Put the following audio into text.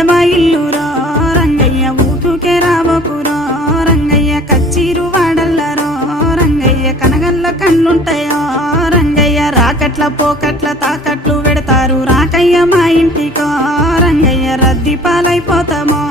కడమ ఇల్లురో రంగయ్య ఊటుకే రావకురో రంగయ్య కచ్చీరు వాడల్లరో రంగయ్య కనగల్ల కన్నుంటాయో రంగయ్య రాకట్ల పోకట్ల తాకట్లు పెడతారు రాకయ్య మా ఇంటికో రంగయ్య రద్దీ పాలైపోతామో